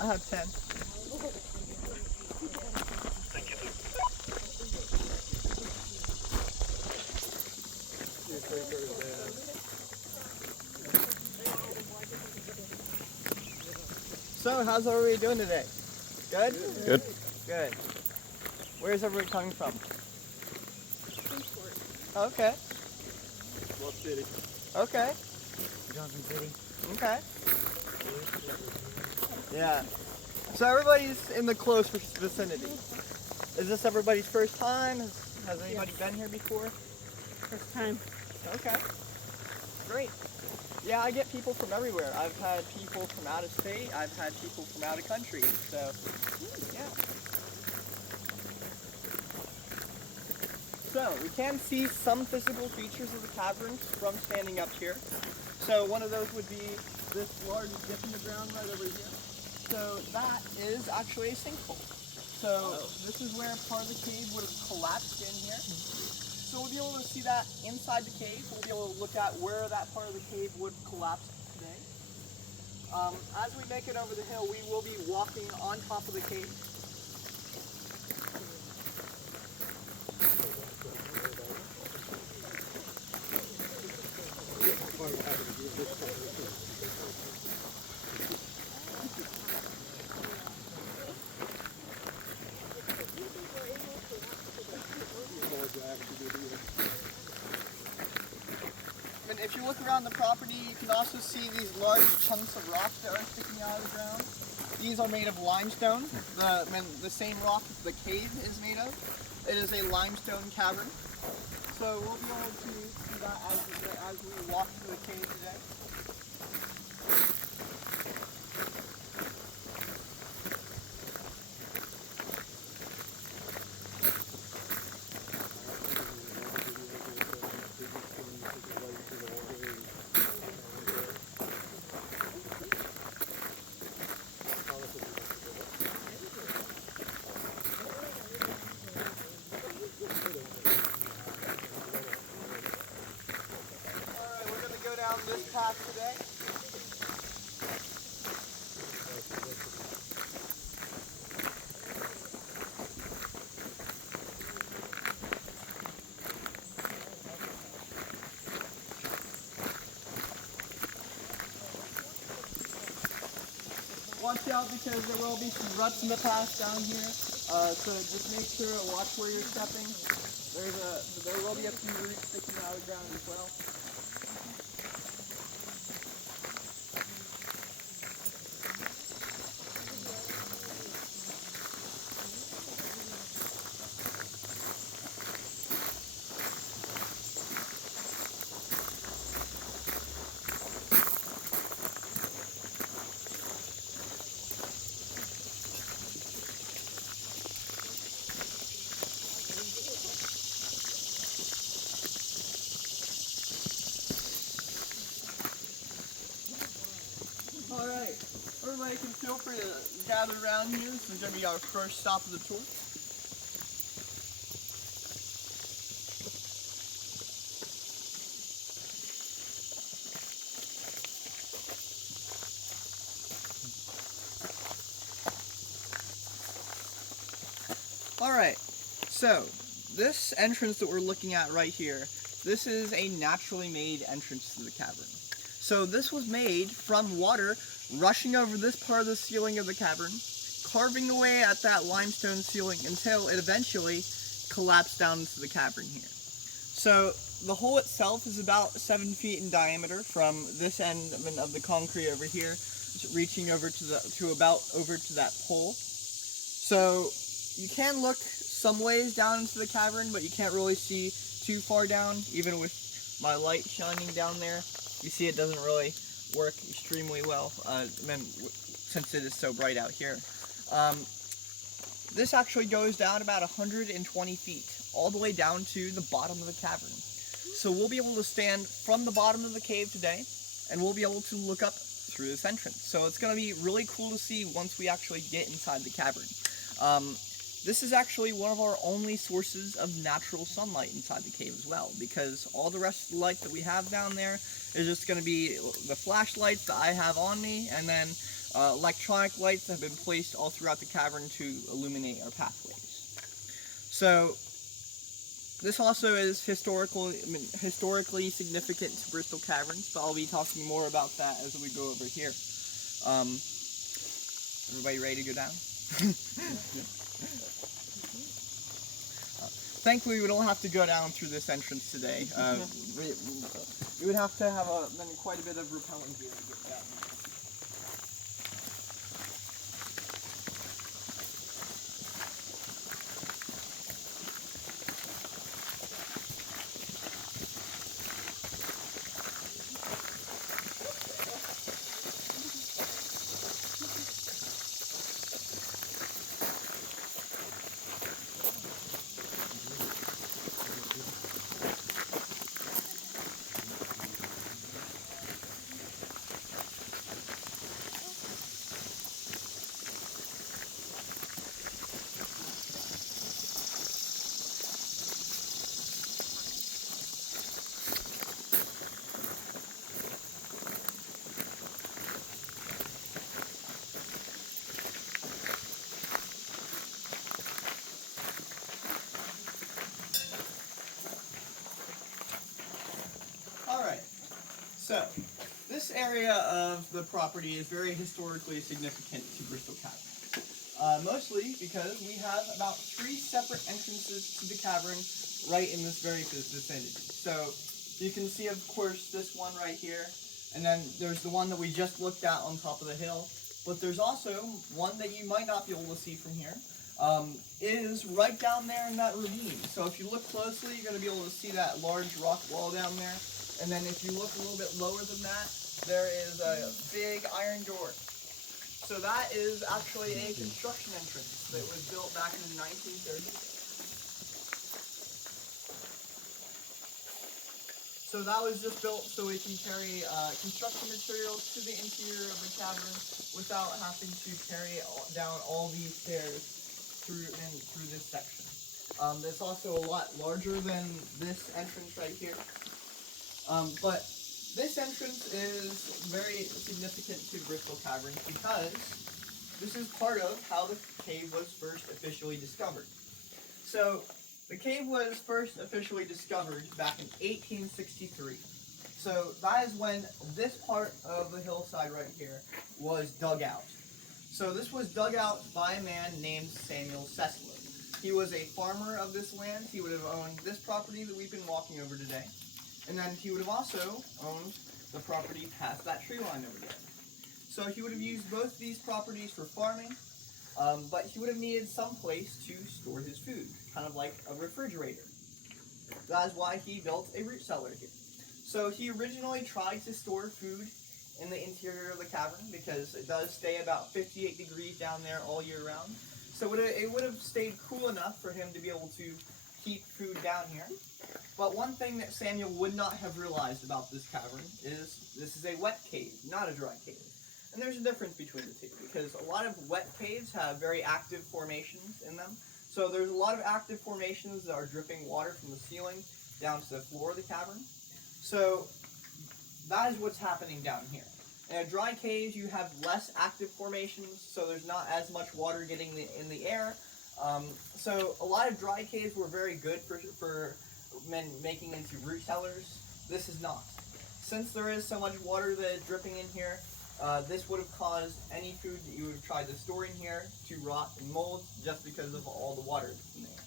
I have 10. So, how's everybody doing today? Good? Good. Good. Where's everybody coming from? Okay. Love City. Okay. Johnson City. Okay. Yeah. So everybody's in the close vicinity. Is this everybody's first time? Has anybody been here before? First time. Okay. Great. Yeah, I get people from everywhere. I've had people from out of state. I've had people from out of country. So, yeah. So, we can see some physical features of the caverns from standing up here. So, one of those would be this large dip in the ground right over here. So, that is actually a sinkhole. So, this is where part of the cave would have collapsed in here. So we'll be able to see that inside the cave. We'll be able to look at where that part of the cave would collapse today. As we make it over the hill, we will be walking on top of the cave. And if you look around the property, you can also see these large chunks of rock that are sticking out of the ground. These are made of limestone, the same rock the cave is made of. It is a limestone cavern. So we'll be able to see that as we walk through the cave today. Down this path today. Watch out because there will be some ruts in the path down here. So just make sure to watch where you're stepping. There will be a few roots sticking out of the ground as well. Alright, everybody can feel free to gather around here. This is going to be our first stop of the tour. Alright, so this entrance that we're looking at right here, this is a naturally made entrance to the cavern. So this was made from water rushing over this part of the ceiling of the cavern, carving away at that limestone ceiling until it eventually collapsed down into the cavern here. So the hole itself is about 7 feet in diameter from this end of the concrete over here, reaching over to that pole. So you can look some ways down into the cavern, but you can't really see too far down, even with my light shining down there. You see it doesn't really work extremely well since it is so bright out here. This actually goes down about 120 feet, all the way down to the bottom of the cavern. So we'll be able to stand from the bottom of the cave today, and we'll be able to look up through this entrance. So it's going to be really cool to see once we actually get inside the cavern. this is actually one of our only sources of natural sunlight inside the cave as well, because all the rest of the light that we have down there is just going to be the flashlights that I have on me, and then electronic lights that have been placed all throughout the cavern to illuminate our pathways. So this also is historically significant to Bristol Caverns, but I'll be talking more about that as we go over here. Everybody ready to go down? Thankfully, we don't have to go down through this entrance today. We would have to have quite a bit of repellent gear to get down. So, this area of the property is very historically significant to Bristol Caverns. Mostly because we have about 3 separate entrances to the cavern right in this very vicinity. So, you can see, of course, this one right here, and then there's the one that we just looked at on top of the hill. But there's also one that you might not be able to see from here. It is right down there in that ravine. So if you look closely, you're going to be able to see that large rock wall down there. And then if you look a little bit lower than that, there is a big iron door. So that is actually a construction entrance that was built back in the 1930s. So that was just built so we can carry construction materials to the interior of the cavern without having to carry down all these stairs through this section. It's also a lot larger than this entrance right here. But this entrance is very significant to Bristol Caverns because this is part of how the cave was first officially discovered. So, the cave was first officially discovered back in 1863. So, that is when this part of the hillside right here was dug out. So, this was dug out by a man named Samuel Sessler. He was a farmer of this land. He would have owned this property that we've been walking over today. And then he would have also owned the property past that tree line over there. So he would have used both these properties for farming, but he would have needed some place to store his food, kind of like a refrigerator. That is why he built a root cellar here. So he originally tried to store food in the interior of the cavern because it does stay about 58 degrees down there all year round. So it would have stayed cool enough for him to be able to keep food down here. But one thing that Samuel would not have realized about this cavern is this is a wet cave, not a dry cave. And there's a difference between the two, because a lot of wet caves have very active formations in them. So there's a lot of active formations that are dripping water from the ceiling down to the floor of the cavern. So that is what's happening down here. In a dry cave, you have less active formations, so there's not as much water getting in the air. So a lot of dry caves were very good for making into root cellars. This is not. Since there is so much water that is dripping in here, this would have caused any food that you would have tried to store in here to rot and mold just because of all the water that's in there.